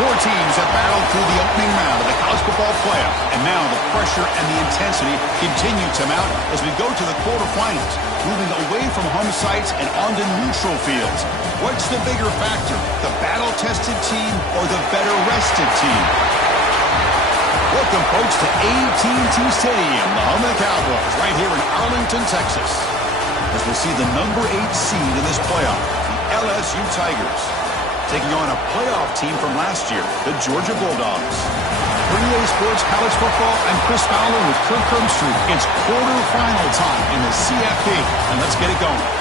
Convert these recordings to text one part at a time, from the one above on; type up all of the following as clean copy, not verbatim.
Four teams have battled through the opening round of the college football playoff, and now the pressure and the intensity continue to mount as we go to the quarterfinals, moving away from home sites and onto neutral fields. What's the bigger factor, the battle-tested team or the better-rested team? Welcome, folks, to AT&T Stadium, the home of the Cowboys, right here in Arlington, Texas, as we'll see the number 8 seed in this playoff, the LSU Tigers, taking on a playoff team from last year, the Georgia Bulldogs. For EA Sports College Football, I'm Chris Fowler with Kirk Herbstreit. It's quarterfinal time in the CFP, and let's get it going.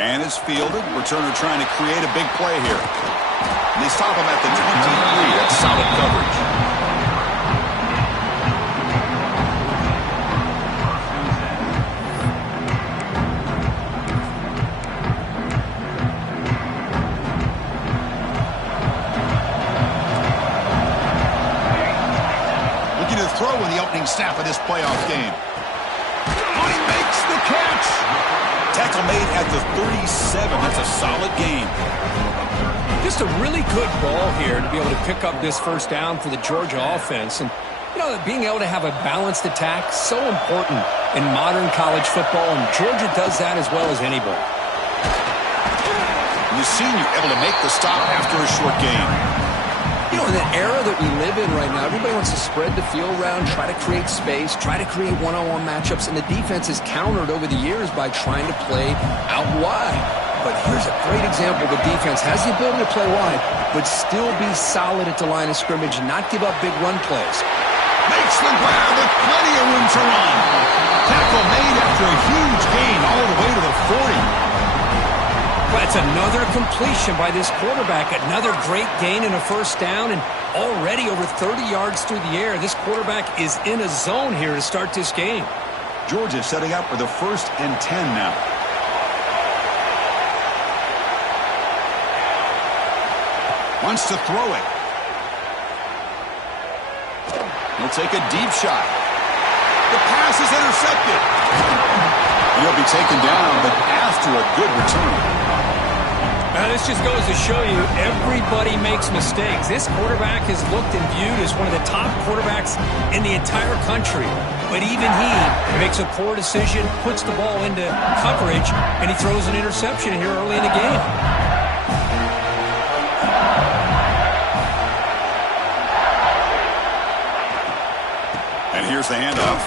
And is fielded. Returner trying to create a big play here. And they stop him at the 23. That's solid coverage. Looking to throw in the opening snap of this playoff game. Oh, he makes the catch. Tackle made at the 37. That's a solid game. Just a really good ball here to be able to pick up this first down for the Georgia offense. And, you know, being able to have a balanced attack, so important in modern college football, and Georgia does that as well as anybody. And the senior able to make the stop after a short game. You know, in the era that we live in right now, everybody wants to spread the field around, try to create space, try to create one-on-one matchups, and the defense is countered over the years by trying to play out wide. But here's a great example. The defense has the ability to play wide, but still be solid at the line of scrimmage and not give up big run plays. Makes the grab with plenty of room to run. Tackle made after a huge gain all the way to the 40. That's another completion by this quarterback. Another great gain in a first down, and already over 30 yards through the air. This quarterback is in a zone here to start this game. Georgia setting up for the 1st and 10 now. Wants to throw it. He'll take a deep shot. The pass is intercepted. He'll be taken down, but after a good return. This just goes to show you everybody makes mistakes. This quarterback is looked and viewed as one of the top quarterbacks in the entire country. But even he makes a poor decision, puts the ball into coverage, and he throws an interception here early in the game. And here's the handoff.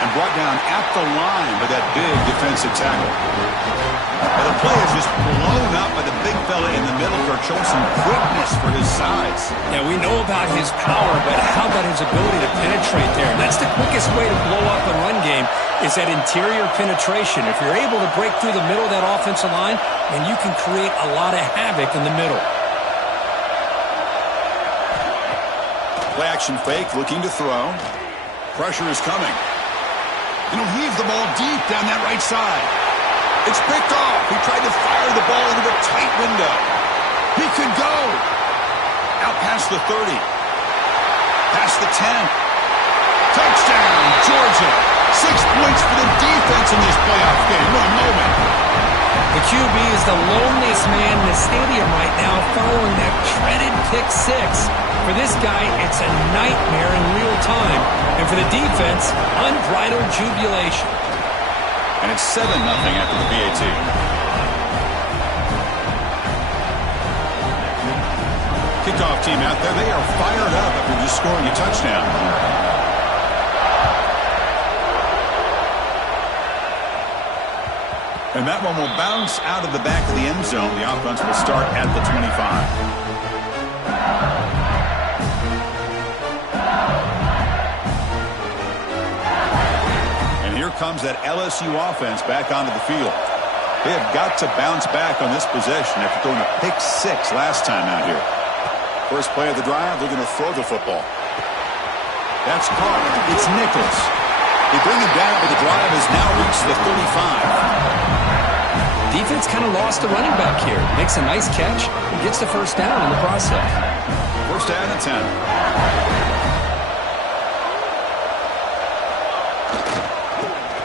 And brought down at the line by that big defensive tackle. Well, the play is just blown up by the big fella in the middle, showing some quickness for his size. Yeah, we know about his power, but how about his ability to penetrate there? That's the quickest way to blow up a run game, is that interior penetration. If you're able to break through the middle of that offensive line, then you can create a lot of havoc in the middle. Play action fake, looking to throw. Pressure is coming. And he'll heave the ball deep down that right side. It's picked off. He tried to fire the ball into a tight window. He could go. Out past the 30. Past the 10. Touchdown, Georgia. 6 points for the defense in this playoff game. What a moment. The QB is the loneliest man in the stadium right now following that dreaded pick six. For this guy, it's a nightmare in real time. And for the defense, unbridled jubilation. And it's 7-0 after the PAT. Kickoff team out there, they are fired up after just scoring a touchdown. And that one will bounce out of the back of the end zone. The offense will start at the 25. Here comes that LSU offense back onto the field. They have got to bounce back on this possession after throwing a pick-6 last time out here. First play of the drive, they're going to throw the football. That's caught. It's Nichols. They bring him down, but the drive has now reached the 35. Defense kind of lost the running back here. Makes a nice catch and gets the first down in the process. First down and 10.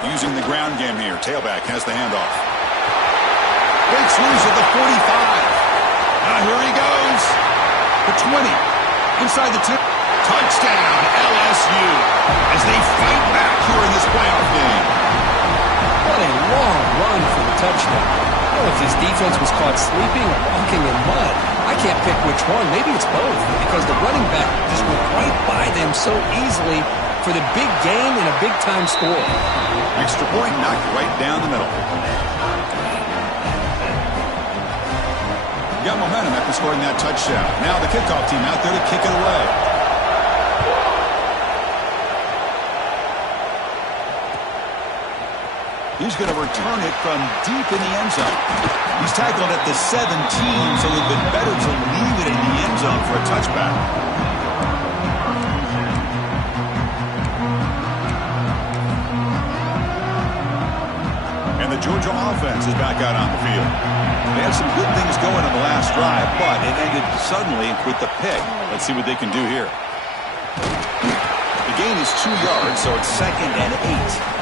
Using the ground game here. Tailback has the handoff. Breaks loose at the 45. Now here he goes. The 20. Inside the 10. Touchdown, LSU. As they fight back here in this playoff game. What a long run for the touchdown. I don't know if this defense was caught sleeping or walking in mud. I can't pick which one. Maybe it's both, because the running back just went right by them so easily for the big gain and a big-time score. Extra point knocked right down the middle. Got momentum after scoring that touchdown. Now the kickoff team out there to kick it away. He's going to return it from deep in the end zone. He's tackled at the 17, so it would have been better to leave it in the end zone for a touchback. And the Georgia offense is back out on the field. They had some good things going on the last drive, but it ended suddenly with the pick. Let's see what they can do here. The gain is 2 yards, so it's 2nd and 8.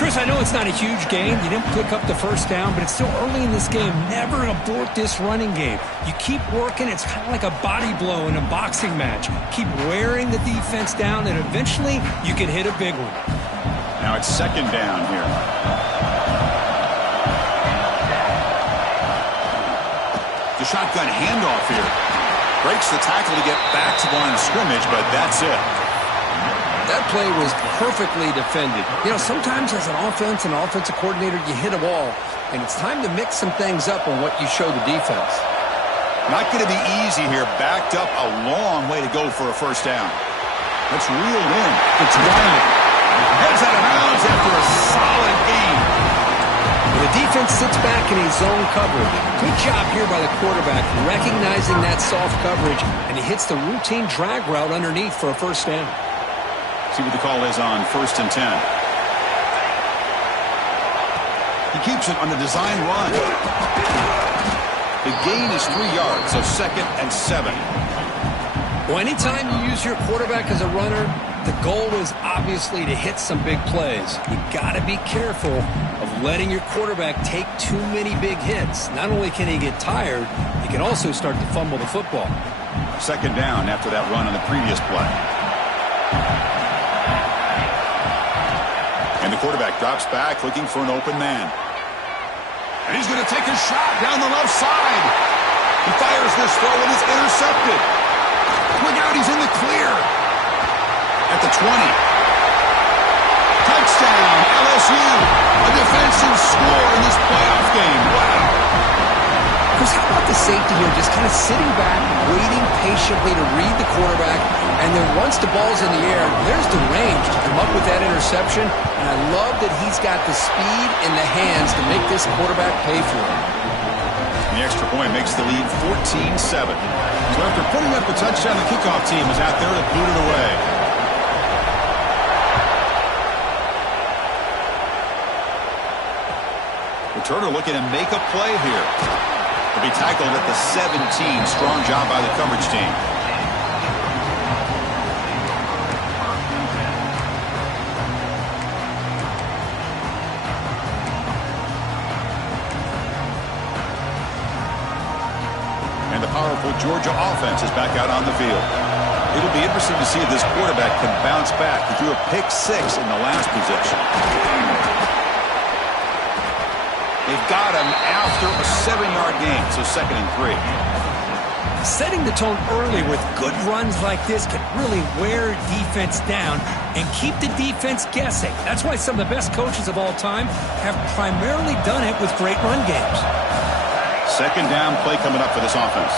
Chris, I know it's not a huge gain. You didn't pick up the first down, but it's still early in this game. Never abort this running game. You keep working. It's kind of like a body blow in a boxing match. Keep wearing the defense down, and eventually you can hit a big one. Now it's 2nd down here. The shotgun handoff here. Breaks the tackle to get back to the line of scrimmage, but that's it. That play was perfectly defended. You know, sometimes as an offensive coordinator, you hit a wall, and it's time to mix some things up on what you show the defense. Not going to be easy here. Backed up a long way to go for a first down. Let's reel it in. It's Ryan. Heads out of bounds after a solid gain. The defense sits back in a zone coverage. Good job here by the quarterback, recognizing that soft coverage, and he hits the routine drag route underneath for a first down. See what the call is on 1st and 10. He keeps it on the design run. The gain is 3 yards, so 2nd and 7. Well, anytime you use your quarterback as a runner, the goal is obviously to hit some big plays. You got to be careful of letting your quarterback take too many big hits. Not only can he get tired, he can also start to fumble the football. 2nd down after that run on the previous play. And the quarterback drops back looking for an open man. And he's going to take a shot down the left side. He fires this throw and it's intercepted. Look out, he's in the clear. At the 20. Touchdown, LSU. A defensive score in this playoff game. Wow. Chris, how about the safety here just kind of sitting back, waiting patiently to read the quarterback, and then once the ball's in the air, there's the range to come up with that interception, and I love that he's got the speed and the hands to make this quarterback pay for it. The extra point makes the lead 14-7. So after putting up a touchdown, the kickoff team is out there to boot it away. Returner looking to make a play here. He'll be tackled at the 17. Strong job by the coverage team. And the powerful Georgia offense is back out on the field. It'll be interesting to see if this quarterback can bounce back. He threw a pick-6 in the last possession. They've got him after a 7-yard gain, so 2nd and 3. Setting the tone early with good runs like this can really wear defense down and keep the defense guessing. That's why some of the best coaches of all time have primarily done it with great run games. 2nd down play coming up for this offense.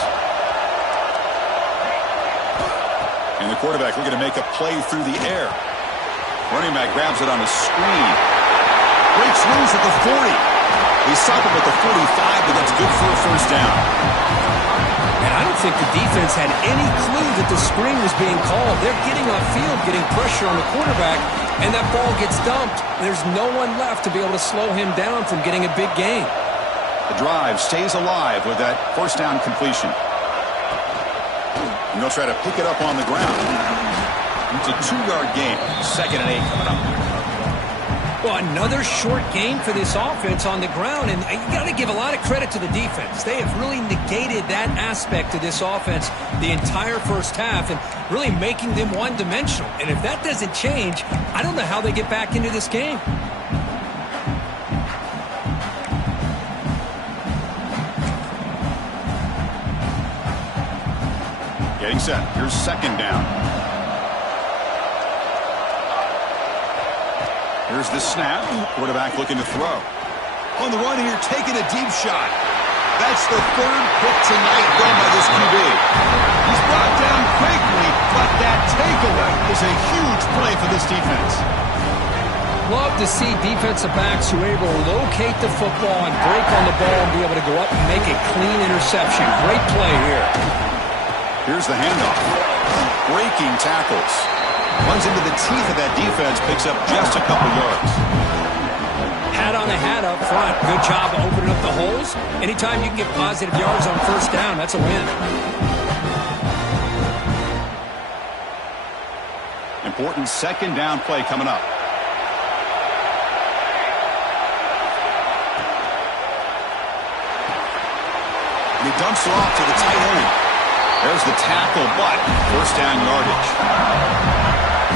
And the quarterback looking to make a play through the air. Running back grabs it on the screen. Breaks loose at the 40. He stopped him at the 45, but that's good for a first down. And I don't think the defense had any clue that the screen was being called. They're getting upfield, getting pressure on the quarterback, and that ball gets dumped. There's no one left to be able to slow him down from getting a big gain. The drive stays alive with that first down completion. And they'll try to pick it up on the ground. It's a 2-yard gain. 2nd and 8 coming up. Well, another short game for this offense on the ground, and you got to give a lot of credit to the defense. They have really negated that aspect of this offense the entire first half and really making them one-dimensional. And if that doesn't change, I don't know how they get back into this game. Getting set. Here's 2nd down. Here's the snap. Quarterback looking to throw. On the run here, taking a deep shot. That's the 3rd pick tonight done by this QB. He's brought down quickly, but that takeaway is a huge play for this defense. Love to see defensive backs who are able to locate the football and break on the ball and be able to go up and make a clean interception. Great play here. Here's the handoff. Breaking tackles. Runs into the teeth of that defense, picks up just a couple yards. Hat on a hat up front. Good job of opening up the holes. Anytime you can get positive yards on first down, that's a win. Important 2nd down play coming up. And he dumps it off to the tight end. There's the tackle, but first down yardage.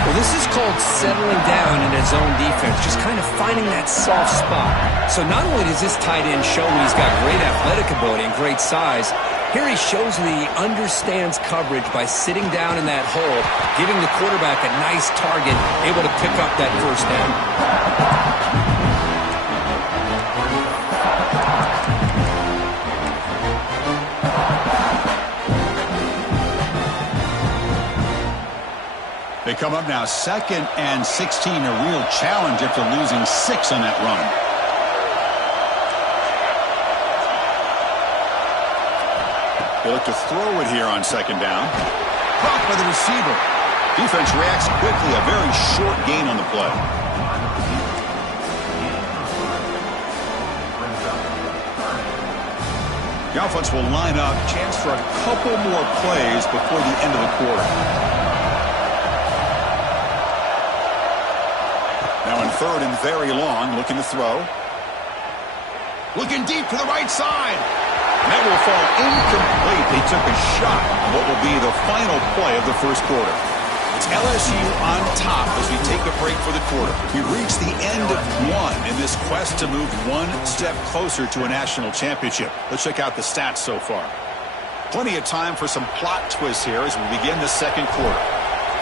Well, this is called settling down in his own defense, just kind of finding that soft spot. So not only does this tight end show he's got great athletic ability and great size, here he shows that he understands coverage by sitting down in that hole, giving the quarterback a nice target, able to pick up that first down. They come up now 2nd and 16, a real challenge after losing 6 on that run. They look to throw it here on 2nd down. Caught by the receiver. Defense reacts quickly, a very short gain on the play. The offense will line up, chance for a couple more plays before the end of the quarter. Now in 3rd and very long, looking to throw. Looking deep to the right side. And that will fall incomplete. They took a shot on what will be the final play of the first quarter. It's LSU on top as we take a break for the quarter. We reach the end of one in this quest to move one step closer to a national championship. Let's check out the stats so far. Plenty of time for some plot twists here as we begin the second quarter.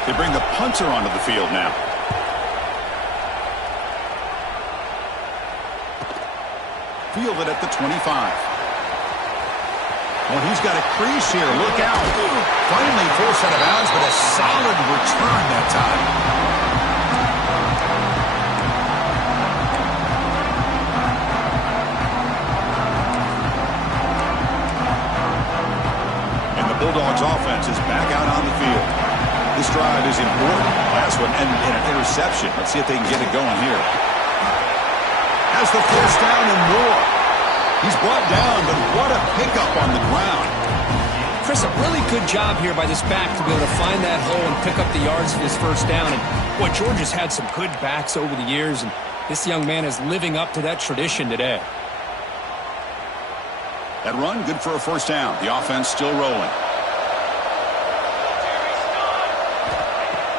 They bring the punter onto the field now. Fielded at the 25. Well, he's got a crease here. Look out. Finally forced out of bounds, but a solid return that time. And the Bulldogs offense is back out on the field. This drive is important. Last one ended in an interception. Let's see if they can get it going here. Has the first down and more. He's brought down, but what a pickup on the ground. Chris, a really good job here by this back to be able to find that hole and pick up the yards for his first down. And boy, Georgia's had some good backs over the years, and this young man is living up to that tradition today. That run, good for a first down. The offense still rolling.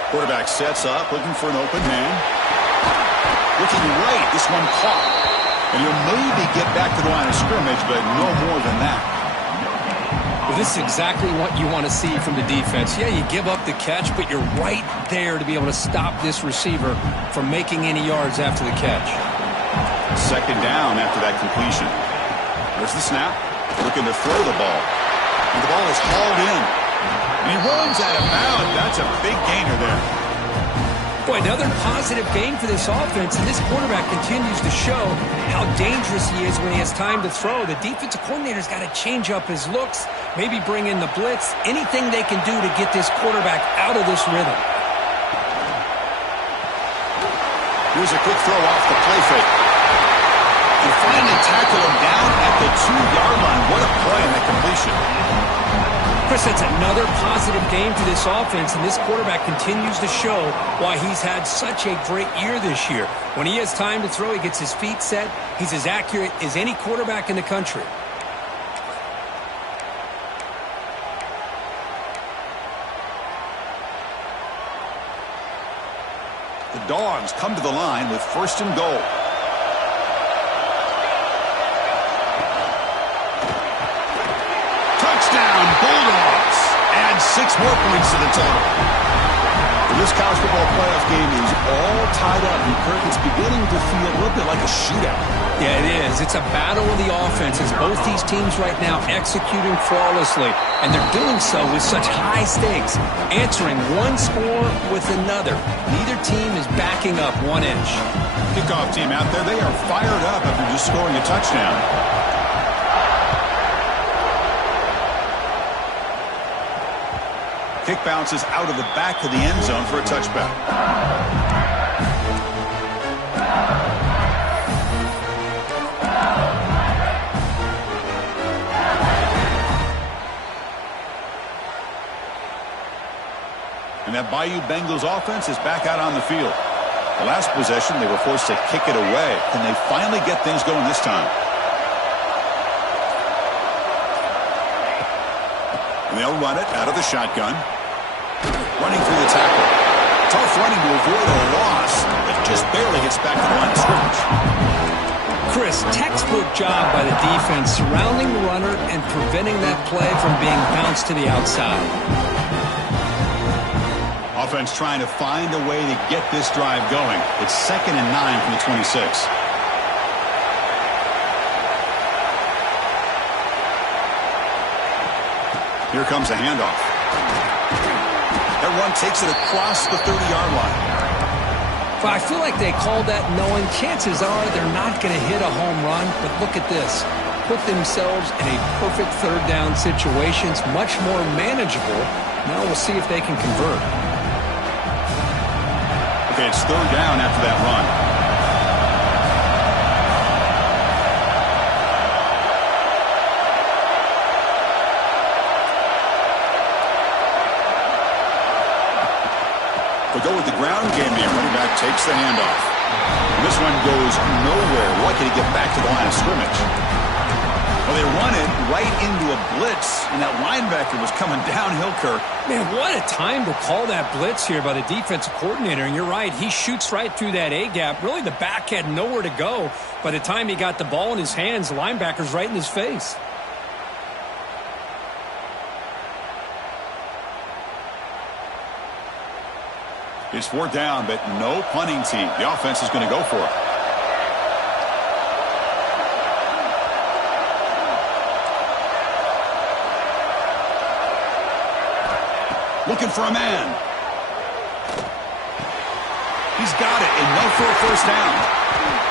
Quarterback sets up, looking for an open man. Looking right, this one caught. And he'll maybe get back to the line of scrimmage, but no more than that. Well, this is exactly what you want to see from the defense. Yeah, you give up the catch, but you're right there to be able to stop this receiver from making any yards after the catch. Second down after that completion. There's the snap. Looking to throw the ball. And the ball is hauled in. And he runs out of bounds. That's a big gainer there. Boy, another positive game for this offense, and this quarterback continues to show how dangerous he is when he has time to throw. The defensive coordinator's got to change up his looks, maybe bring in the blitz, anything they can do to get this quarterback out of this rhythm. Here's a quick throw off the play fake. And finally tackle him down at the 2-yard line. What a play on that completion. Chris, that's another positive game for this offense, and this quarterback continues to show why he's had such a great year this year. When he has time to throw, he gets his feet set. He's as accurate as any quarterback in the country. The Dogs come to the line with 1st and goal. Touchdown, Bulldogs. And 6 more points to the total. This college football playoff game is all tied up, and Kirk, it's beginning to feel a little bit like a shootout. Yeah, it is. It's a battle of the offenses. Both these teams right now executing flawlessly, and they're doing so with such high stakes, answering one score with another. Neither team is backing up 1 inch. Kickoff team out there, they are fired up after just scoring a touchdown. Kick bounces out of the back of the end zone for a touchback. And that Bayou Bengals offense is back out on the field. The last possession, they were forced to kick it away. Can they finally get things going this time? And they'll run it out of the shotgun. Running through the tackle. Tough running to avoid a loss, but just barely gets back to the line of scrimmage. Chris, textbook job by the defense surrounding the runner and preventing that play from being bounced to the outside. Offense trying to find a way to get this drive going. It's 2nd and 9 from the 26. Here comes a handoff. That run takes it across the 30-yard line. Well, I feel like they called that knowing chances are they're not going to hit a home run, but look at this. Put themselves in a perfect 3rd down situation. It's much more manageable. Now we'll see if they can convert. Okay, it's 3rd down after that run. They go with the ground game here. Running back takes the handoff. And this one goes nowhere. Lucky to get back to the line of scrimmage. Well, they run it right into a blitz, and that linebacker was coming downhill, Kirk. Man, what a time to call that blitz here by the defensive coordinator. And you're right, he shoots right through that A-gap. Really, the back had nowhere to go. By the time he got the ball in his hands, the linebacker's right in his face. It's 4th down, but no punting team. The offense is going to go for it. Looking for a man. He's got it, enough for a 1st down.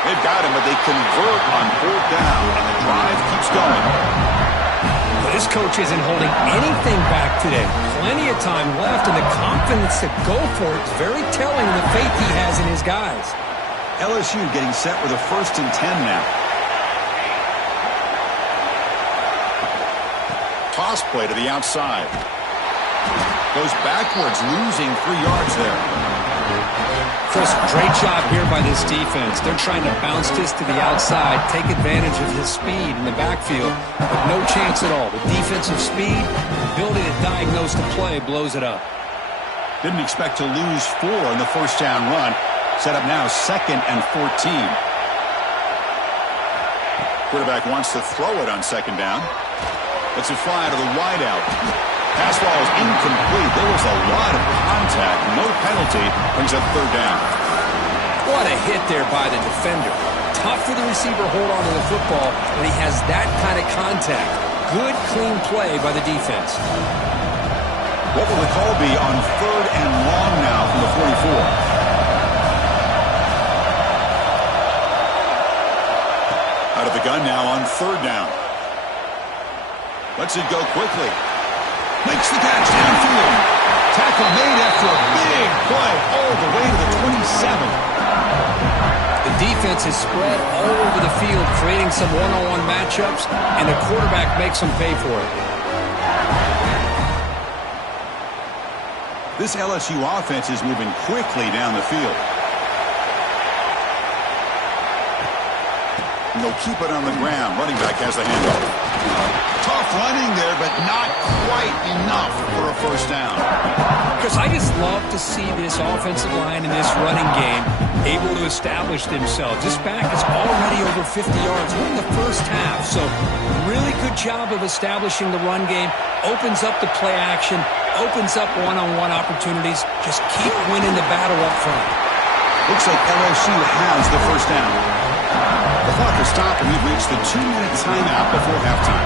They've got him, but they convert on 4th down, and the drive keeps going. Well, this coach isn't holding anything back today. Plenty of time left, and the confidence to go for it is very telling of the faith he has in his guys. LSU getting set with a 1st and 10 now. Toss play to the outside. Goes backwards, losing 3 yards there. Chris, great job here by this defense. They're trying to bounce this to the outside, take advantage of his speed in the backfield, but no chance at all. The defensive speed, ability to diagnose the play, blows it up. Didn't expect to lose 4 in the 1st down run. Set up now 2nd and 14. Quarterback wants to throw it on 2nd down. Lets it fly to the wideout. Pass ball is incomplete. There was a lot of contact. No penalty. Brings up 3rd down. What a hit there by the defender. Tough for the receiver to hold on to the football when he has that kind of contact. Good, clean play by the defense. What will the call be on 3rd and long now from the 44? gun now on third down. Lets it go quickly. Makes the catch downfield. Tackle made after a big play all the way to the 27. The defense is spread all over the field, creating some one-on-one matchups, and the quarterback makes them pay for it. This LSU offense is moving quickly down the field. And they'll keep it on the ground. Running back has the handoff. Tough running there, but not quite enough for a first down. Because I just love to see this offensive line and this running game able to establish themselves. This back is already over 50 yards in the first half. So really good job of establishing the run game. Opens up the play action. Opens up one-on-one opportunities. Just keep winning the battle up front. Looks like LSU has the first down. The clock is stopped, and we've reached the 2-minute timeout before halftime.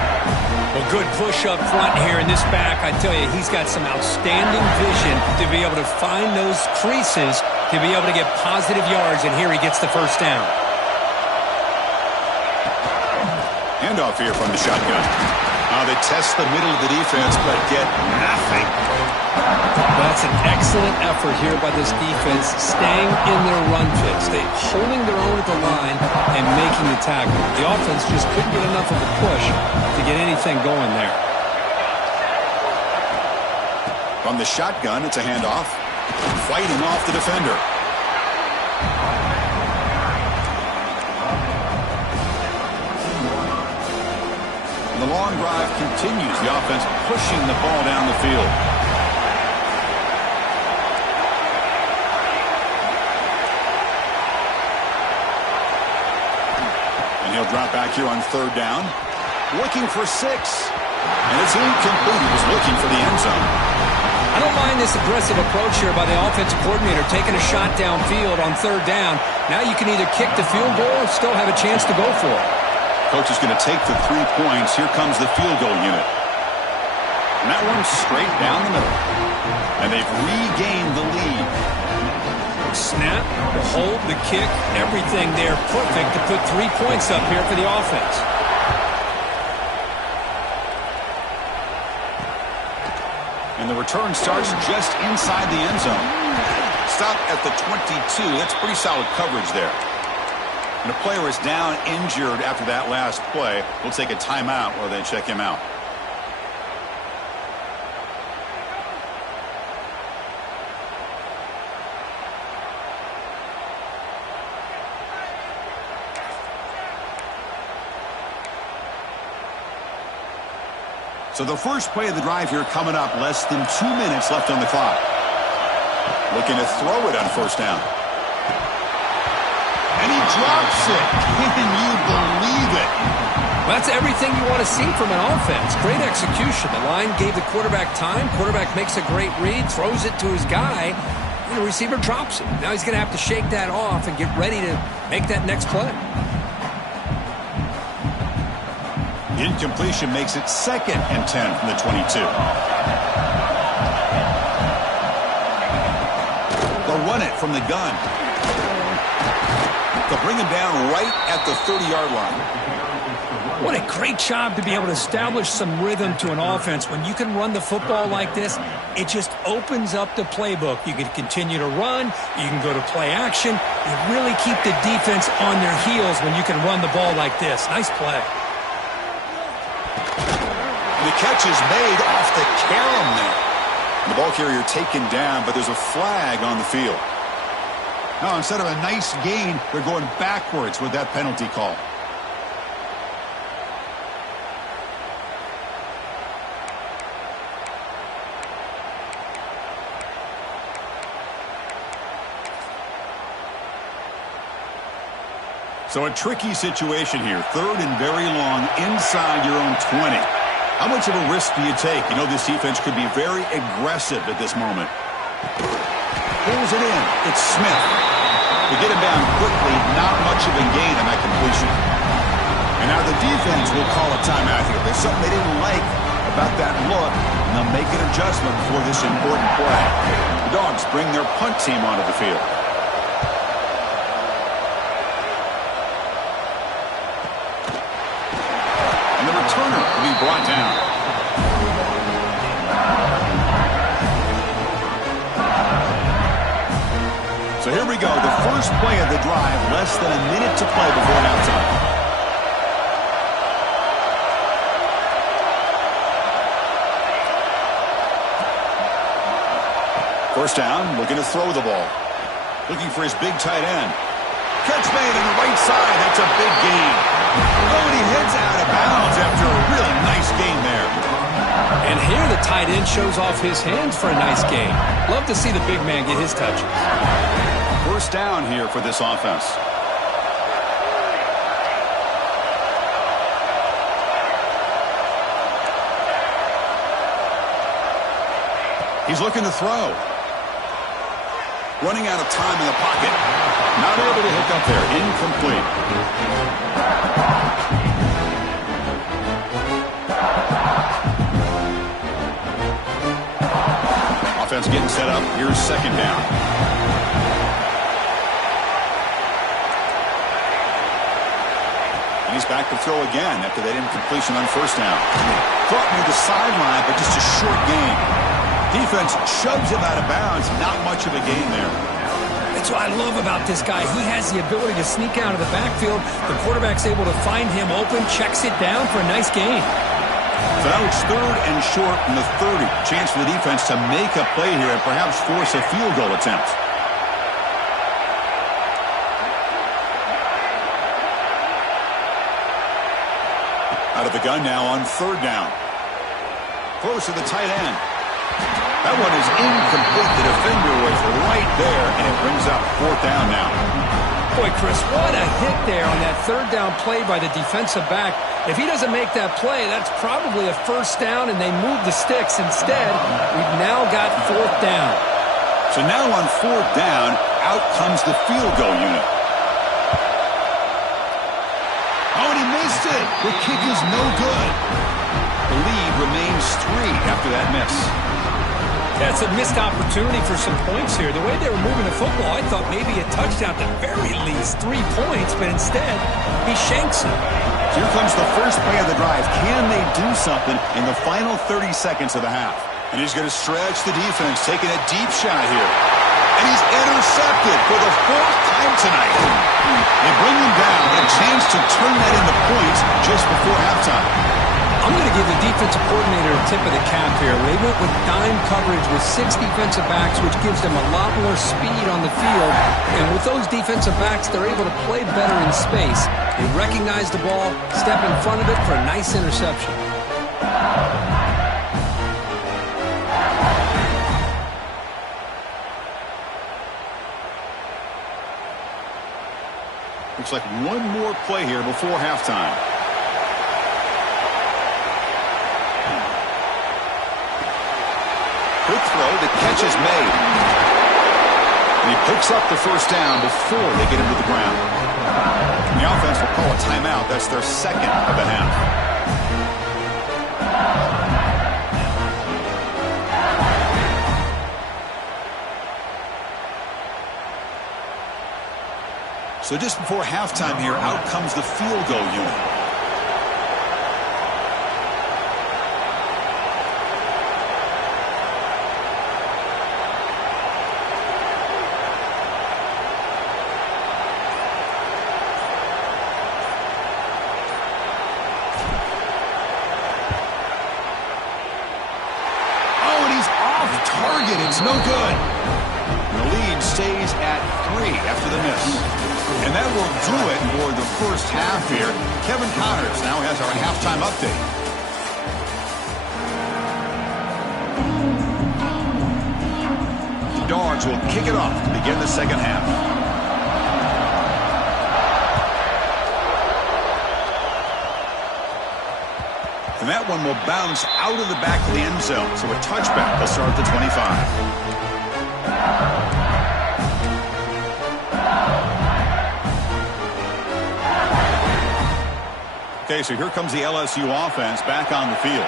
Well, good push up front here in this back. I tell you, he's got some outstanding vision to be able to find those creases, to be able to get positive yards, and here he gets the first down. Handoff here from the shotgun. They test the middle of the defense, but get nothing. That's an excellent effort here by this defense, staying in their run fits. They holding their own at the line and making the tackle. The offense just couldn't get enough of a push to get anything going there. From the shotgun, it's a handoff. Fighting off the defender. The long drive continues. The offense pushing the ball down the field. And he'll drop back here on third down. Looking for 6. And it's incomplete. He was looking for the end zone. I don't mind this aggressive approach here by the offensive coordinator, taking a shot downfield on third down. Now you can either kick the field goal or still have a chance to go for it. Coach is going to take the 3 points. Here comes the field goal unit. And that one's straight down the middle. And they've regained the lead. Snap, the hold, the kick, everything there perfect to put 3 points up here for the offense. And the return starts just inside the end zone. Stop at the 22. That's pretty solid coverage there. And the player is down injured after that last play. We'll take a timeout while they check him out. So the first play of the drive here coming up, less than 2 minutes left on the clock. Looking to throw it on first down. And he drops it. Can you believe it? That's everything you want to see from an offense. Great execution. The line gave the quarterback time. Quarterback makes a great read, throws it to his guy, and the receiver drops it. Now he's going to have to shake that off and get ready to make that next play. Incompletion makes it 2nd and 10 from the 22. They'll run it from the gun. They'll bring him down right at the 30-yard line. What a great job to be able to establish some rhythm to an offense. When you can run the football like this, it just opens up the playbook. You can continue to run. You can go to play action. You really keep the defense on their heels when you can run the ball like this. Nice play. The catch is made off the carom there. And the ball carrier taken down, but there's a flag on the field. Now, instead of a nice gain, they're going backwards with that penalty call. So a tricky situation here. 3rd and very long inside your own 20. How much of a risk do you take? You know this defense could be very aggressive at this moment. Pulls it in. It's Smith. To get him down quickly, not much of a gain on that completion. And now the defense will call a timeout here. There's something they didn't like about that look, and they'll make an adjustment for this important play. The Dogs bring their punt team onto the field. returner to be brought down. So here we go, the first play of the drive, less than a minute to play before halftime. First down, looking to throw the ball. Looking for his big tight end. Catch made on the right side. That's a big gain. Oh, and he heads out of bounds after a really nice gain there. And here the tight end shows off his hands for a nice gain. Love to see the big man get his touch. First down here for this offense. He's looking to throw. Running out of time in the pocket. Not able to hook up there. Incomplete. Offense getting set up. Here's second down. And he's back to throw again after that incompletion on first down. Caught near the sideline, but just a short gain. Defense shoves him out of bounds. Not much of a gain there. That's what I love about this guy. He has the ability to sneak out of the backfield. The quarterback's able to find him open, checks it down for a nice gain. So now it's third and short from the 30. Chance for the defense to make a play here and perhaps force a field goal attempt. Out of the gun now on third down. Close to the tight end. That one is incomplete. The defender was right there, and it brings up fourth down now. Boy, Chris, what a hit there on that third down play by the defensive back. If he doesn't make that play, that's probably a first down, and they move the sticks. Instead, we've now got fourth down. So now on fourth down, out comes the field goal unit. Oh, and he missed it. The kick is no good. The lead remains 3 after that miss. That's a missed opportunity for some points here. The way they were moving the football, I thought maybe a touchdown, at the very least 3 points, but instead, he shanks it. Here comes the first play of the drive. Can they do something in the final 30 seconds of the half? And he's going to stretch the defense, taking a deep shot here. And he's intercepted for the 4th time tonight. They bring him down, a chance to turn that into points just before halftime. I'm going to give the defensive coordinator a tip of the cap here. They went with dime coverage with 6 defensive backs, which gives them a lot more speed on the field. And with those defensive backs, they're able to play better in space. They recognize the ball, step in front of it for a nice interception. Looks like one more play here before halftime. Quick throw, the catch is made. And he picks up the first down before they get him to the ground. And the offense will call a timeout. That's their second of the half. So just before halftime here, out comes the field goal unit. It's no good. The lead stays at 3 after the miss. And that will do it for the first half here. Kevin Connors now has our halftime update. The Dogs will kick it off to begin the second half. And that one will bounce out of the back of the end zone. So a touchback will start at the 25. Okay, so here comes the LSU offense back on the field.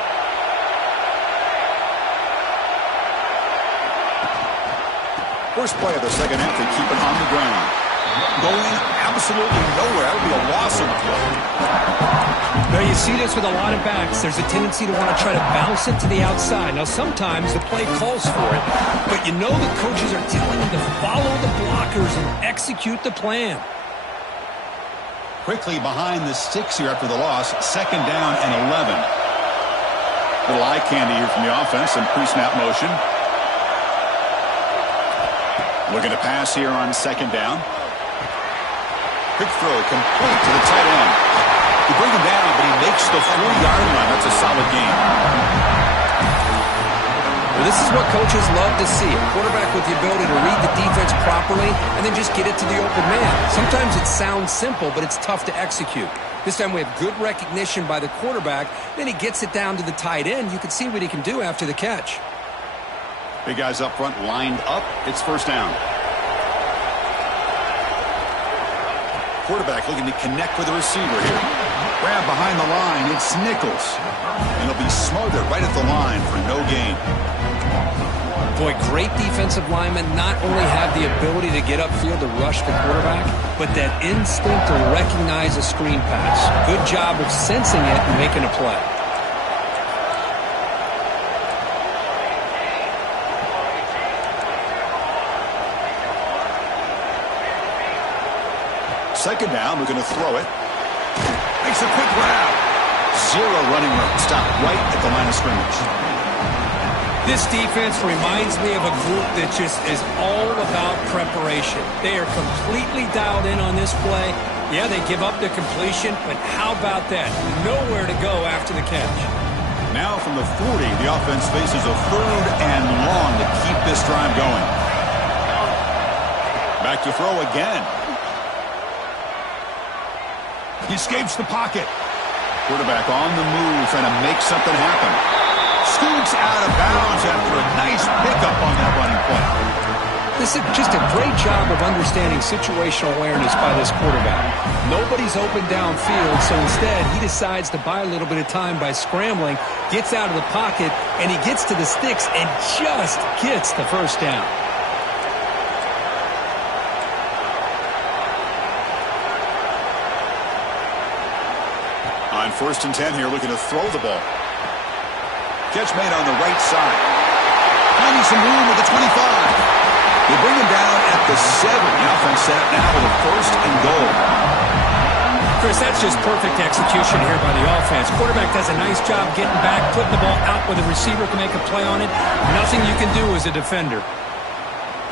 First play of the second half, they keep it on the ground. Going absolutely nowhere. That would be a loss of the play. There you You see this with a lot of backs. There's a tendency to want to try to bounce it to the outside. Now, sometimes the play calls for it, but you know the coaches are telling them to follow the blockers and execute the plan. Quickly behind the sticks here after the loss. 2nd down and 11. Little eye candy here from the offense. Some pre-snap motion. Looking to pass here on 2nd down. Quick throw complete to the tight end. You bring him down, but he makes the 40-yard line. That's a solid game. Well, this is what coaches love to see. A quarterback with the ability to read the defense properly and then just get it to the open man. Sometimes it sounds simple, but it's tough to execute. This time we have good recognition by the quarterback. Then he gets it down to the tight end. You can see what he can do after the catch. Big guys up front lined up. It's 1st down. Quarterback looking to connect with the receiver here. Grab behind the line. It's Nichols. And he'll be smothered right at the line for no gain. Boy, great defensive linemen not only have the ability to get upfield to rush the quarterback, but that instinct to recognize a screen pass. Good job of sensing it and making a play. Second down, we're going to throw it. Makes a quick grab. 0 running room. Stop right at the line of scrimmage. This defense reminds me of a group that just is all about preparation. They are completely dialed in on this play. Yeah, they give up the completion, but how about that? Nowhere to go after the catch. Now from the 40, the offense faces a 3rd and long to keep this drive going. Back to throw again. He escapes the pocket. Quarterback on the move, trying to make something happen. Scoots out of bounds after a nice pickup on that running play. This is just a great job of understanding situational awareness by this quarterback. Nobody's open downfield, so instead he decides to buy a little bit of time by scrambling, gets out of the pocket, and he gets to the sticks and just gets the 1st down. On 1st and 10 here, looking to throw the ball. Catch made on the right side. Finding some room at the 25. They bring him down at the 7. The offense set up now with a 1st and goal. Chris, that's just perfect execution here by the offense. Quarterback does a nice job getting back, putting the ball out where the receiver can make a play on it. Nothing you can do as a defender.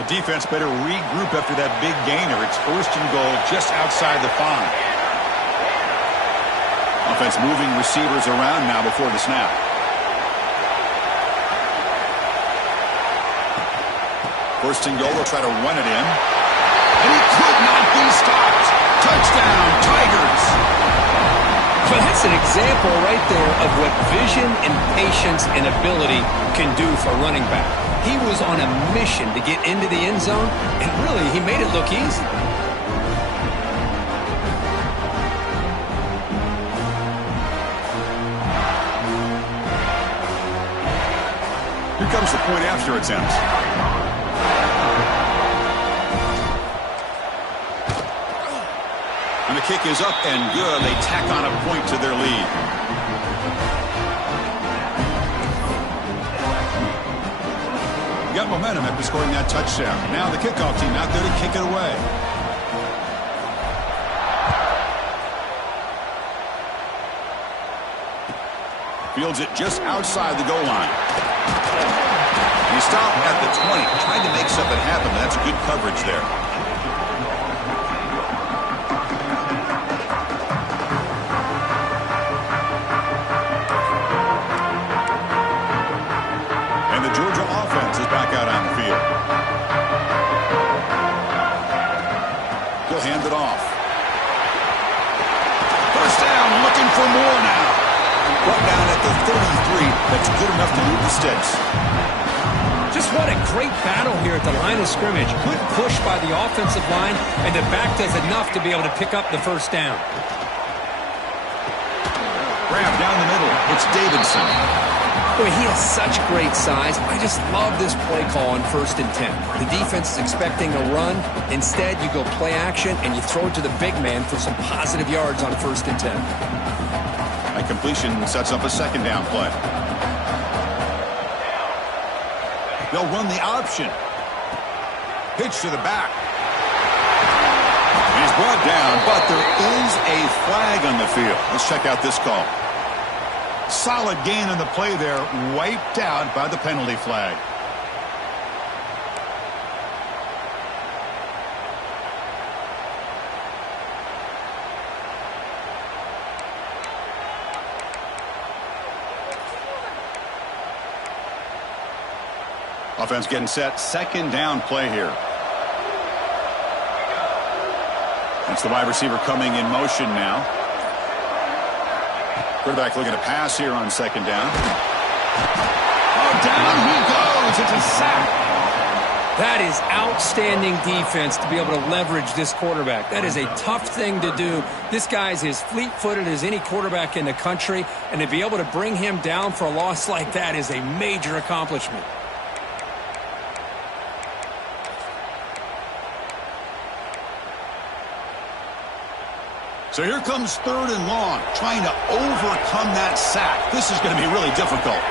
The defense better regroup after that big gainer. It's 1st and goal just outside the 5. Offense moving receivers around now before the snap. First and goal, they'll try to run it in. And he could not be stopped. Touchdown, Tigers. But that's an example right there of what vision and patience and ability can do for a running back. He was on a mission to get into the end zone, and really, he made it look easy. Here comes the point after attempt. And the kick is up and good. They tack on a point to their lead. Got momentum after scoring that touchdown. Now the kickoff team out there to kick it away. Fields it just outside the goal line. And he stopped at the 20, trying to make something happen, but that's good coverage there. And the Georgia offense is back out on the field. He'll hand it off. First down, looking for more now. Brought down at the 33. That's good enough to move the sticks. Just what a great battle here at the line of scrimmage. Good push by the offensive line, and the back does enough to be able to pick up the 1st down. Grab down the middle. It's Davidson. Boy, he has such great size. I just love this play call on 1st and 10. The defense is expecting a run. Instead, you go play action, and you throw it to the big man for some positive yards on 1st and 10. That completion sets up a second down play. They'll run the option. Pitch to the back. He's brought down, but there is a flag on the field. Let's check out this call. Solid gain on the play there, wiped out by the penalty flag. Offense getting set. Second down play here. That's the wide receiver coming in motion now. Quarterback looking to pass here on second down. Oh, down he goes. It's a sack. That is outstanding defense to be able to leverage this quarterback. That is a tough thing to do. This guy's as fleet-footed as any quarterback in the country, and to be able to bring him down for a loss like that is a major accomplishment. So here comes third and long, trying to overcome that sack. This is going to be really difficult.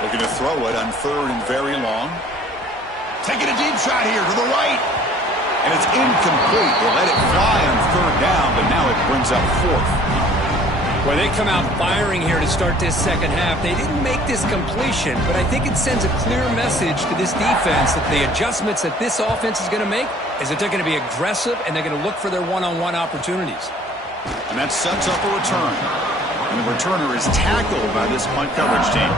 Looking to throw it on third and very long. Taking a deep shot here to the right. And it's incomplete. They let it fly on third down, but now it brings up fourth. Well, they come out firing here to start this second half. They didn't make this completion, but I think it sends a clear message to this defense that the adjustments that this offense is going to make is that they're going to be aggressive and they're going to look for their one-on-one opportunities. And that sets up a return. And the returner is tackled by this punt coverage team.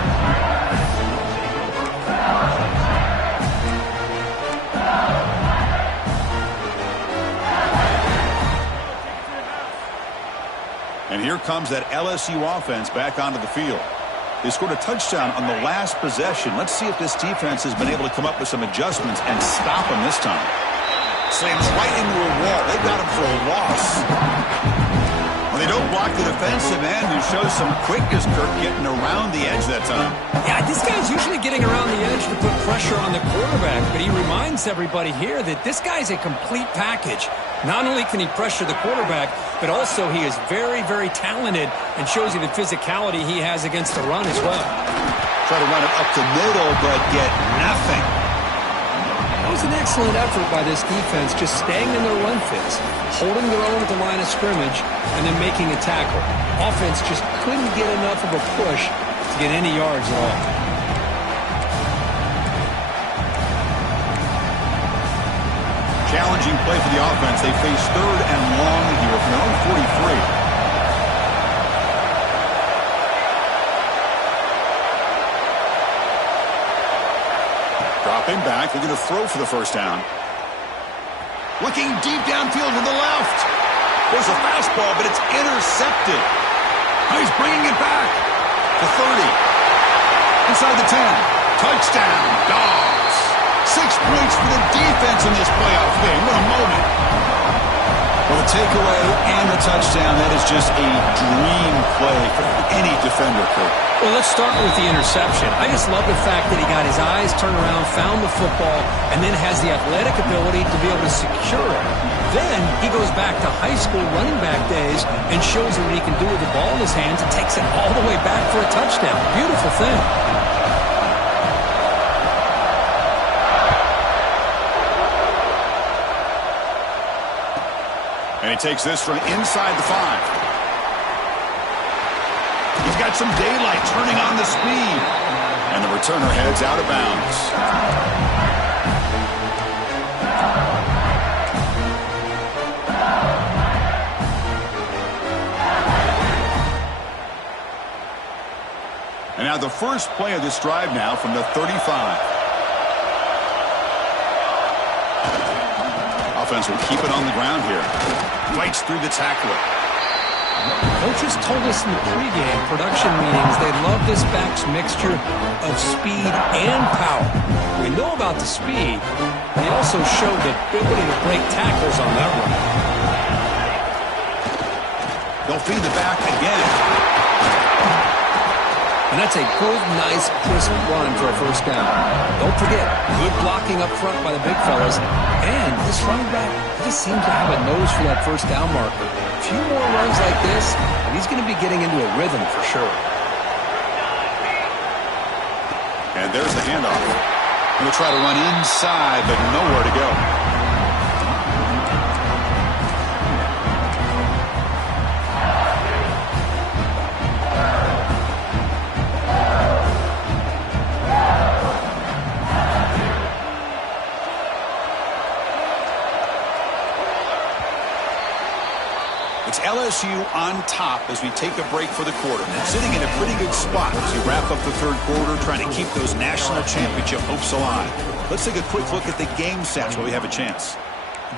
And here comes that LSU offense back onto the field. They scored a touchdown on the last possession. Let's see if this defense has been able to come up with some adjustments and stop them this time. Slams right into a wall. They got him for a loss. They don't block the defensive end, who shows some quickness, Kirk, getting around the edge that time. Yeah, this guy's usually getting around the edge to put pressure on the quarterback, but he reminds everybody here that this guy's a complete package. Not only can he pressure the quarterback, but also he is very, very talented and shows you the physicality he has against the run as well. Try to run it up the middle, but get nothing. That was an excellent effort by this defense, just staying in their run fits, holding their own at the line of scrimmage, and then making a tackle. Offense just couldn't get enough of a push to get any yards at all. Challenging play for the offense. They face third and long here from their own 43. Dropping back, they're going to throw for the first down. Looking deep downfield to the left. There's a fastball, but it's intercepted. Now he's bringing it back to 30. Inside the 10. Touchdown, Dogs. 6 points for the defense in this playoff game. What a moment. Well, the takeaway and the touchdown, that is just a dream play for any defender, Kirk. Well, let's start with the interception. I just love the fact that he got his eyes turned around, found the football, and then has the athletic ability to be able to secure it. Then he goes back to high school running back days and shows you what he can do with the ball in his hands and takes it all the way back for a touchdown. Beautiful thing. And he takes this from inside the 5. He's got some daylight turning on the speed. And the returner heads out of bounds. And now the first play of this drive now from the 35. Offense will keep it on the ground here. Fights through the tackler. Coaches told us in the pregame production meetings they love this back's mixture of speed and power. We know about the speed, but he also showed the ability to break tackles on that run. They'll feed the back again. And that's a good, nice, crisp run for a first down. Don't forget, good blocking up front by the big fellas. And this running back just seems to have a nose for that first down marker. A few more runs like this, and he's going to be getting into a rhythm for sure. And there's the handoff. Going to try to run inside, but nowhere to go. It's LSU on top as we take a break for the quarter. Sitting in a pretty good spot as we wrap up the third quarter, trying to keep those national championship hopes alive. Let's take a quick look at the game stats while we have a chance.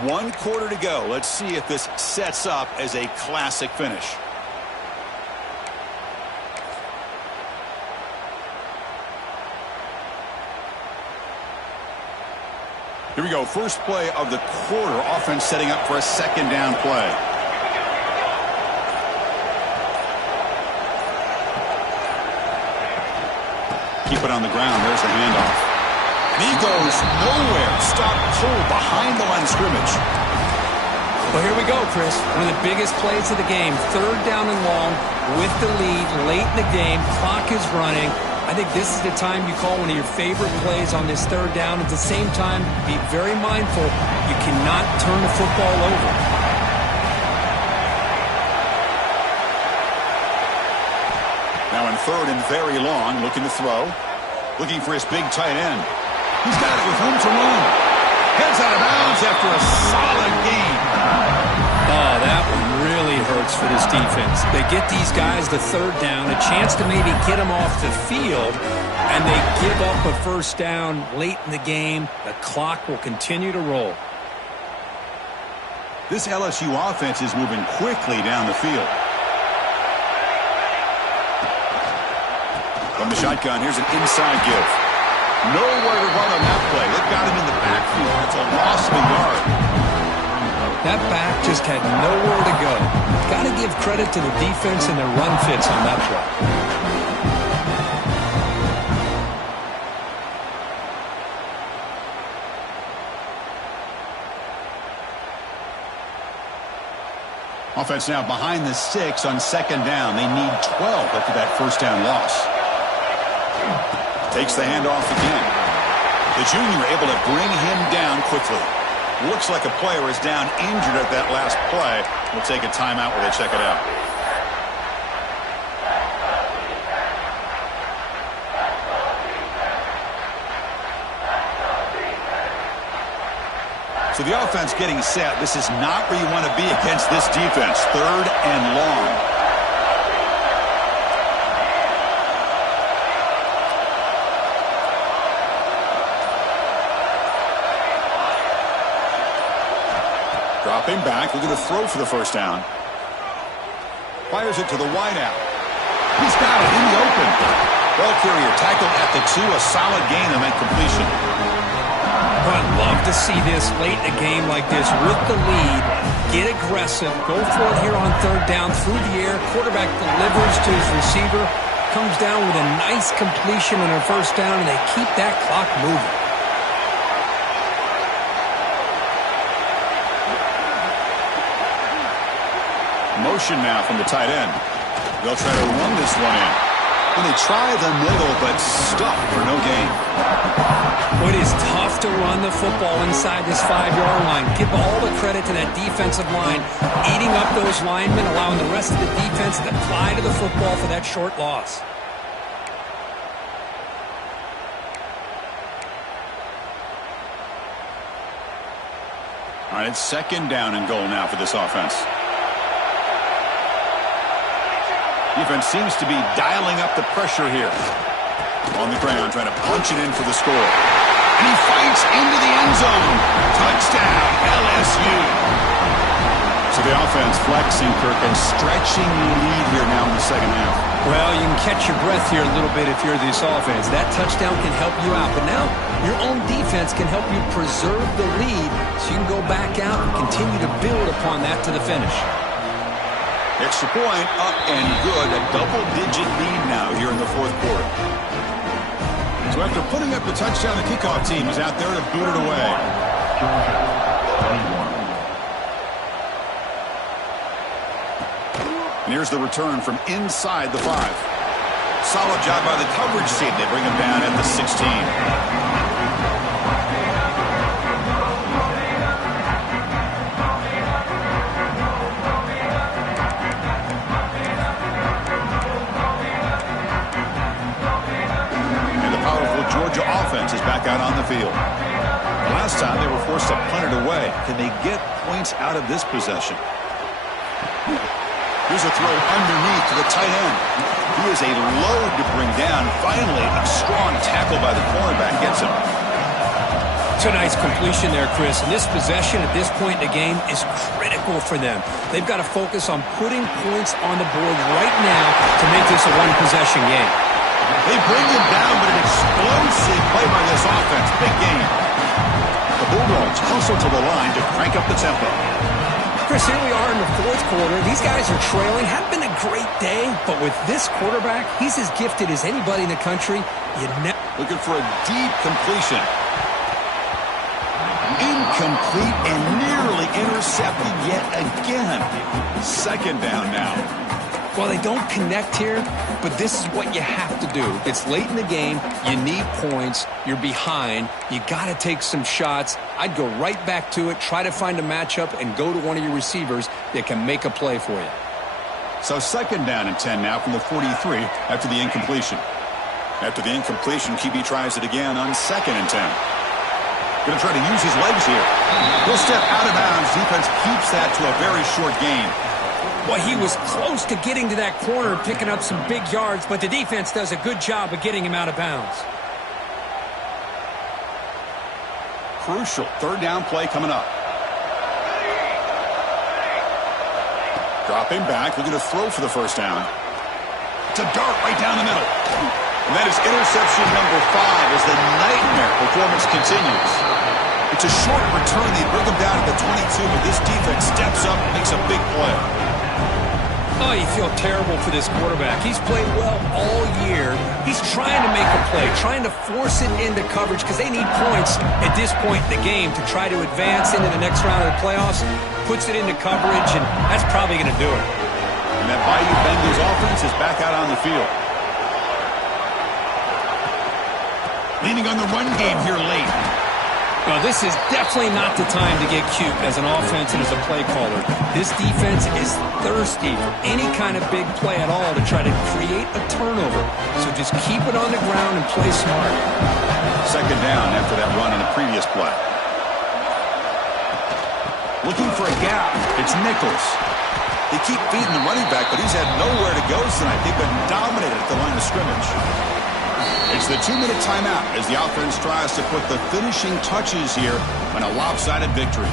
1 quarter to go. Let's see if this sets up as a classic finish. Here we go. First play of the quarter. Offense setting up for a second down play. Keep it on the ground. There's the handoff. And he goes nowhere. Stop pulled behind the line of scrimmage. Well, here we go, Chris. One of the biggest plays of the game. Third down and long with the lead late in the game. Clock is running. I think this is the time you call one of your favorite plays on this third down. At the same time, be very mindful. You cannot turn the football over. Now in third and very long, looking to throw. Looking for his big tight end. He's got it with room to run. Heads out of bounds after a solid gain. Oh, that one really hurts for this defense. They get these guys the third down, a chance to maybe get them off the field, and they give up a first down late in the game. The clock will continue to roll. This LSU offense is moving quickly down the field. From the shotgun, here's an inside give. Nowhere to run on that play. They've got him in the backfield. It's a loss of a yard. That back just had nowhere to go. Got to give credit to the defense and their run fits on that play. Offense now behind the 6 on second down. They need 12 after that first down loss. Takes the handoff again. The junior able to bring him down quickly. Looks like a player is down injured at that last play. We'll take a timeout while they check it out. So the offense getting set. This is not where you want to be against this defense. Third and long. Dropping back, looking to throw for the first down. Fires it to the wideout. He's got it in the open. Ball carrier tackled at the 2, a solid gain on that completion. I'd love to see this late in a game like this with the lead. Get aggressive, go for it here on third down through the air. Quarterback delivers to his receiver, comes down with a nice completion on their first down, and they keep that clock moving. Motion now from the tight end. They'll try to run this one in. And they try the middle, but stuck for no gain. Well, it is tough to run the football inside this 5-yard line. Give all the credit to that defensive line, eating up those linemen, allowing the rest of the defense to fly to the football for that short loss. All right, it's second down and goal now for this offense. Defense seems to be dialing up the pressure here. On the ground, trying to punch it in for the score. And he fights into the end zone. Touchdown, LSU. So the offense flexing, Kirk, and stretching the lead here now in the second half. Well, you can catch your breath here a little bit if you're this offense. That touchdown can help you out. But now your own defense can help you preserve the lead so you can go back out and continue to build upon that to the finish. Extra point up and good. A double-digit lead now here in the fourth quarter. So after putting up the touchdown, the kickoff team is out there to boot it away. And here's the return from inside the 5. Solid job by the coverage team. They bring him down at the 16. Offense is back out on the field. Last time they were forced to punt it away. Can they get points out of this possession? Here's a throw underneath to the tight end. He is a load to bring down. Finally, a strong tackle by the cornerback gets him. Tonight's completion there, Chris. And this possession at this point in the game is critical for them. They've got to focus on putting points on the board right now to make this a one-possession game. They bring him down, but an explosive play by this offense. Big game. The Bulldogs hustle to the line to crank up the tempo. Chris, here we are in the fourth quarter. These guys are trailing. Hadn't been a great day, but with this quarterback, he's as gifted as anybody in the country. Looking for a deep completion. Incomplete and nearly intercepted yet again. Second down now. Well, they don't connect here, but this is what you have to do. It's late in the game. You need points. You're behind. You got to take some shots. I'd go right back to it, try to find a matchup, and go to one of your receivers that can make a play for you. So second down and 10 now from the 43 after the incompletion. After the incompletion, QB tries it again on second and 10. Going to try to use his legs here. He'll step out of bounds. Defense keeps that to a very short gain. Well, he was close to getting to that corner, picking up some big yards, but the defense does a good job of getting him out of bounds. Crucial third down play coming up. Dropping back, looking to throw for the first down. It's a dart right down the middle. And that is interception number 5 as the nightmare performance continues. It's a short return. They bring him down at the 22, but this defense steps up and makes a big play. Oh, you feel terrible for this quarterback. He's played well all year. He's trying to make a play, trying to force it into coverage because they need points at this point in the game to try to advance into the next round of the playoffs. Puts it into coverage, and that's probably going to do it. And that Bayou Bengals offense is back out on the field. Leaning on the run game here late. Well, this is definitely not the time to get cute as an offense and as a play caller. This defense is thirsty for any kind of big play at all to try to create a turnover. So just keep it on the ground and play smart. Second down after that run on the previous play. Looking for a gap. It's Nichols. They keep feeding the running back, but he's had nowhere to go tonight. They've been dominated at the line of scrimmage. It's the 2-minute timeout as the offense tries to put the finishing touches here on a lopsided victory.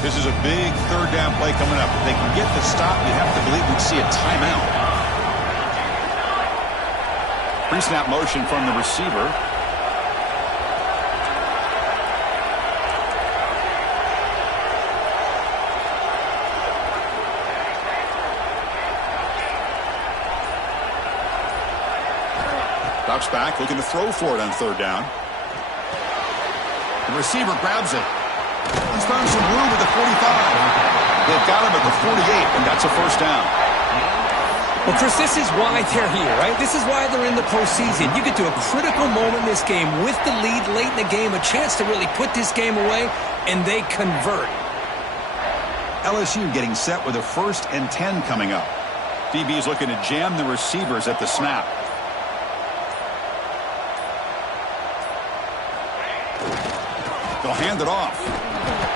This is a big third down play coming up. If they can get the stop, you have to believe we'd see a timeout. Pre-snap motion from the receiver. Drops back, looking to throw for it on third down. The receiver grabs it. He's found some room at the 45. They've got him at the 48, and that's a first down. Well, Chris, this is why they're here, right? This is why they're in the postseason. You get to a critical moment in this game with the lead late in the game, a chance to really put this game away, and they convert. LSU getting set with a 1st and 10 coming up. DB is looking to jam the receivers at the snap. They'll hand it off.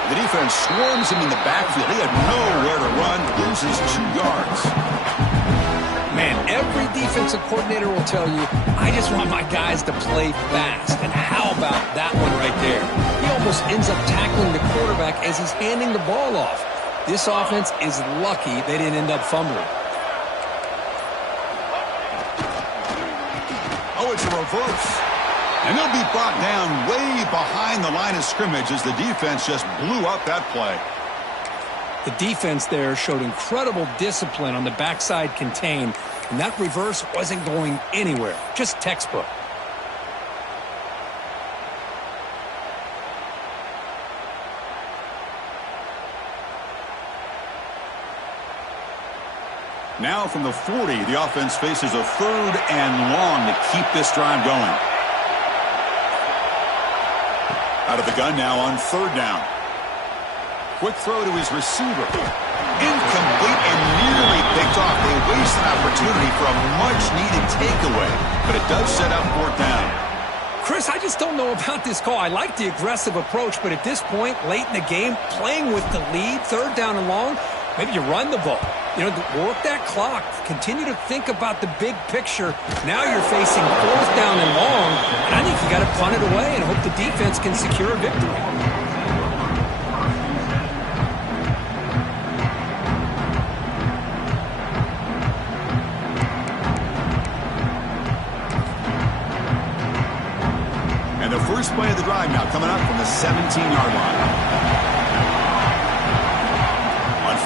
The defense swarms him in the backfield. He had nowhere to run, loses 2 yards. Man, every defensive coordinator will tell you, I just want my guys to play fast. And how about that one right there? He almost ends up tackling the quarterback as he's handing the ball off. This offense is lucky they didn't end up fumbling. Oh, it's a reverse. And they'll be brought down way behind the line of scrimmage as the defense just blew up that play. The defense there showed incredible discipline on the backside contain, and that reverse wasn't going anywhere. Just textbook. Now from the 40, the offense faces a 3rd and long to keep this drive going. Out of the gun now on 3rd down. Quick throw to his receiver. Incomplete and nearly picked off. They waste an opportunity for a much-needed takeaway, but it does set up 4th down. Chris, I just don't know about this call. I like the aggressive approach, but at this point, late in the game, playing with the lead, 3rd down and long, maybe you run the ball. You know, work that clock. Continue to think about the big picture. Now you're facing 4th down and long, and I think you got to punt it away and hope the defense can secure a victory. And the first play of the drive now coming up from the 17-yard line.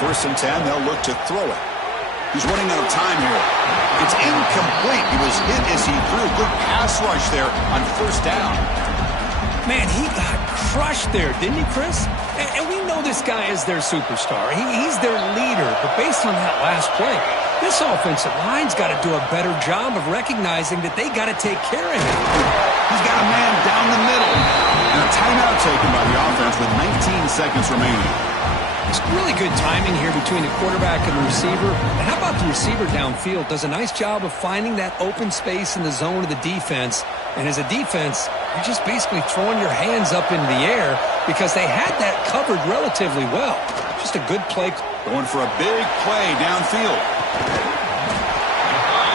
1st and 10, they'll look to throw it. He's running out of time here. It's incomplete. He was hit as he threw. Good pass rush there on 1st down. Man, he got crushed there, didn't he, Chris? And we know this guy is their superstar. He's their leader. But based on that last play, this offensive line's got to do a better job of recognizing that they got to take care of him. He's got a man down the middle. And a timeout taken by the offense with 19 seconds remaining. It's really good timing here between the quarterback and the receiver. And how about the receiver downfield? Does a nice job of finding that open space in the zone of the defense. And as a defense, you're just basically throwing your hands up in the air because they had that covered relatively well. Just a good play. Going for a big play downfield.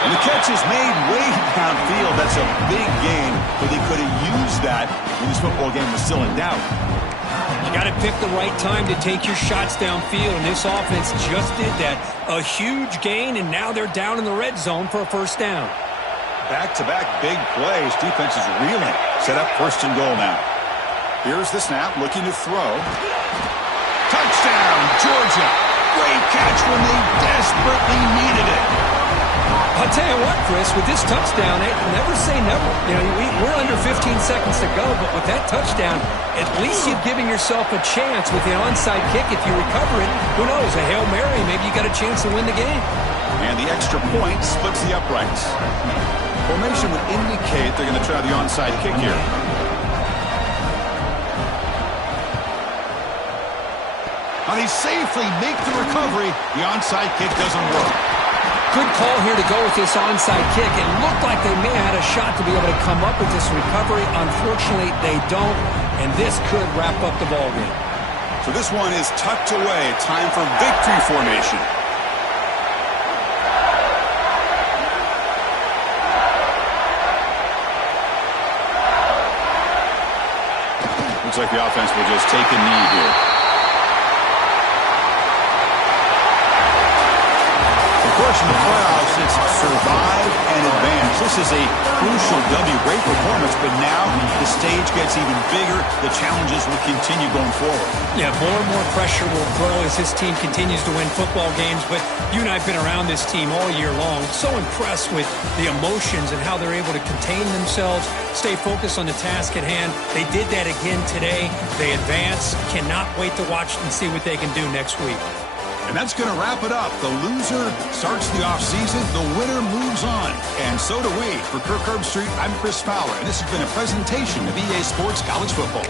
And the catch is made way downfield. That's a big gain, but they could have used that when this football game was still in doubt. You got to pick the right time to take your shots downfield, and this offense just did that. A huge gain, and now they're down in the red zone for a 1st down. Back-to-back big plays. Defense is reeling. Set up 1st and goal now. Here's the snap, looking to throw. Touchdown, Georgia. Great catch when they desperately needed it. I'll tell you what, Chris, with this touchdown, never say never. You know, we're under 15 seconds to go, but with that touchdown, at least you're giving yourself a chance with the onside kick. If you recover it, who knows, a Hail Mary, maybe you got a chance to win the game. And the extra point splits the uprights. Formation would indicate they're going to try the onside kick here. Now they safely make the recovery. The onside kick doesn't work. Good call here to go with this onside kick. It looked like they may have had a shot to be able to come up with this recovery. Unfortunately, they don't, and this could wrap up the ballgame. So this one is tucked away. Time for victory formation. Looks like the offense will just take a knee here. Of course, in the playoffs, it's survive and advance. This is a crucial W. Great performance, but now the stage gets even bigger. The challenges will continue going forward. Yeah, more and more pressure will grow as this team continues to win football games. But you and I have been around this team all year long. So impressed with the emotions and how they're able to contain themselves, stay focused on the task at hand. They did that again today. They advance. Cannot wait to watch and see what they can do next week. And that's going to wrap it up. The loser starts the offseason. The winner moves on. And so do we. For Kirk Herbstreit, I'm Chris Fowler. And this has been a presentation of EA Sports College Football.